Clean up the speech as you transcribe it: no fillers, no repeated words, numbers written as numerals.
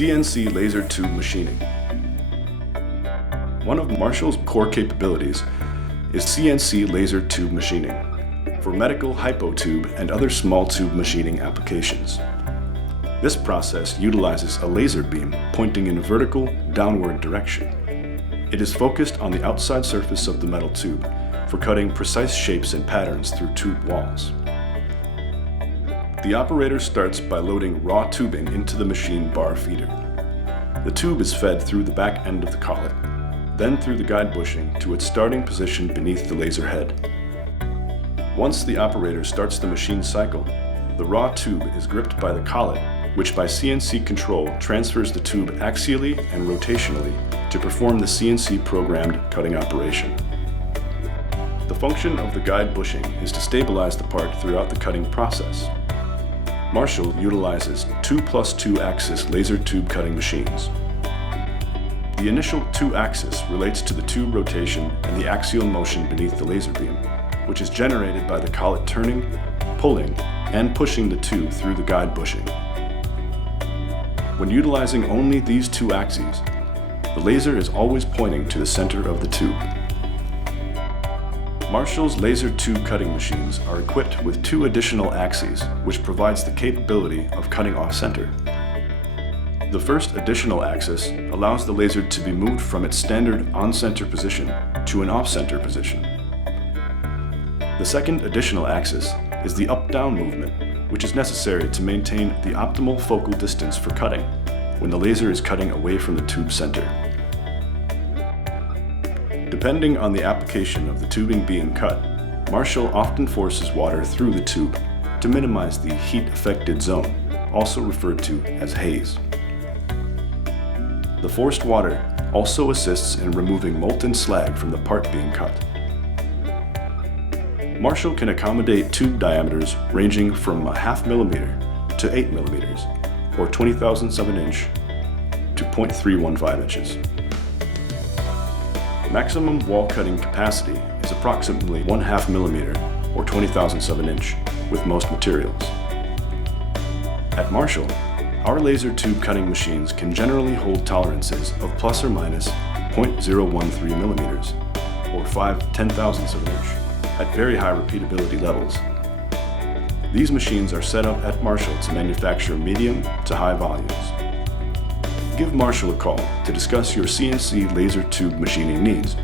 CNC Laser Tube Machining. One of Marshall's core capabilities is CNC Laser Tube Machining for medical hypo-tube and other small tube machining applications. This process utilizes a laser beam pointing in a vertical, downward direction. It is focused on the outside surface of the metal tube for cutting precise shapes and patterns through tube walls. The operator starts by loading raw tubing into the machine bar feeder. The tube is fed through the back end of the collet, then through the guide bushing to its starting position beneath the laser head. Once the operator starts the machine cycle, the raw tube is gripped by the collet, which by CNC control transfers the tube axially and rotationally to perform the CNC programmed cutting operation. The function of the guide bushing is to stabilize the part throughout the cutting process. Marshall utilizes 2+2 axis laser tube cutting machines. The initial 2-axis relates to the tube rotation and the axial motion beneath the laser beam, which is generated by the collet turning, pulling, and pushing the tube through the guide bushing. When utilizing only these 2 axes, the laser is always pointing to the center of the tube. Marshall's laser tube cutting machines are equipped with 2 additional axes, which provides the capability of cutting off-center. The first additional axis allows the laser to be moved from its standard on-center position to an off-center position. The second additional axis is the up-down movement, which is necessary to maintain the optimal focal distance for cutting when the laser is cutting away from the tube center. Depending on the application of the tubing being cut, Marshall often forces water through the tube to minimize the heat-affected zone, also referred to as haze. The forced water also assists in removing molten slag from the part being cut. Marshall can accommodate tube diameters ranging from 0.5 mm to 8 mm, or 20,000ths of an inch to 0.315 inches. Maximum wall cutting capacity is approximately 0.5 mm or 20,000ths of an inch with most materials. At Marshall, our laser tube cutting machines can generally hold tolerances of plus or minus 0.013 mm or 5/10,000ths of an inch at very high repeatability levels. These machines are set up at Marshall to manufacture medium to high volumes. Give Marshall a call to discuss your CNC laser tube machining needs